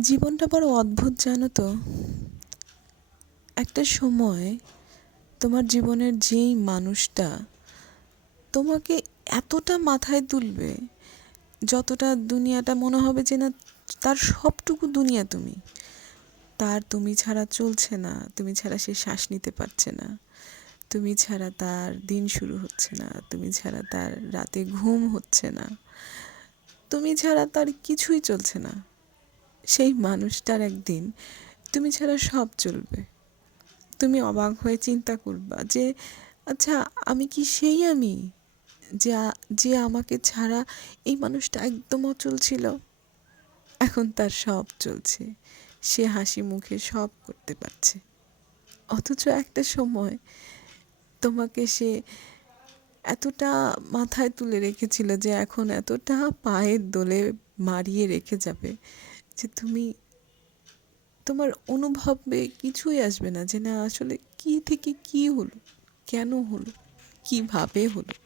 জীবনটা বড় অদ্ভুত, জানো তো? একটা সময় তোমার জীবনের যেই মানুষটা তোমাকে এতটা মাথায় তুলবে, যতটা দুনিয়াটা মনে হবে যে না, তার সবটুকু দুনিয়া তুমি। তার তুমি ছাড়া চলছে না, তুমি ছাড়া সে শ্বাস নিতে পারছে না, তুমি ছাড়া তার দিন শুরু হচ্ছে না, তুমি ছাড়া তার রাতে ঘুম হচ্ছে না, তুমি ছাড়া তার কিছুই চলছে না। সেই মানুষটার একদিন তুমি ছাড়া সব চলবে। তুমি অবাক হয়ে চিন্তা করবা যে আচ্ছা আমি কি সেই আমি? যে যে আমাকে ছাড়া এই মানুষটা একদম অচল ছিল। এখন তার সব চলছে। সে হাসি মুখে সব করতে পারছে। অথচ একটা সময় তোমাকে সে এতটা মাথায় তুলে রেখেছিল যে এখন এতটা পায়ের দোলে মারিয়ে রেখে যাবে। যে তুমি, তোমার অনুভবে কিছুই আসবে না যে না, আসলে কি থেকে কি হলো, কেন হলো, কীভাবে হলো।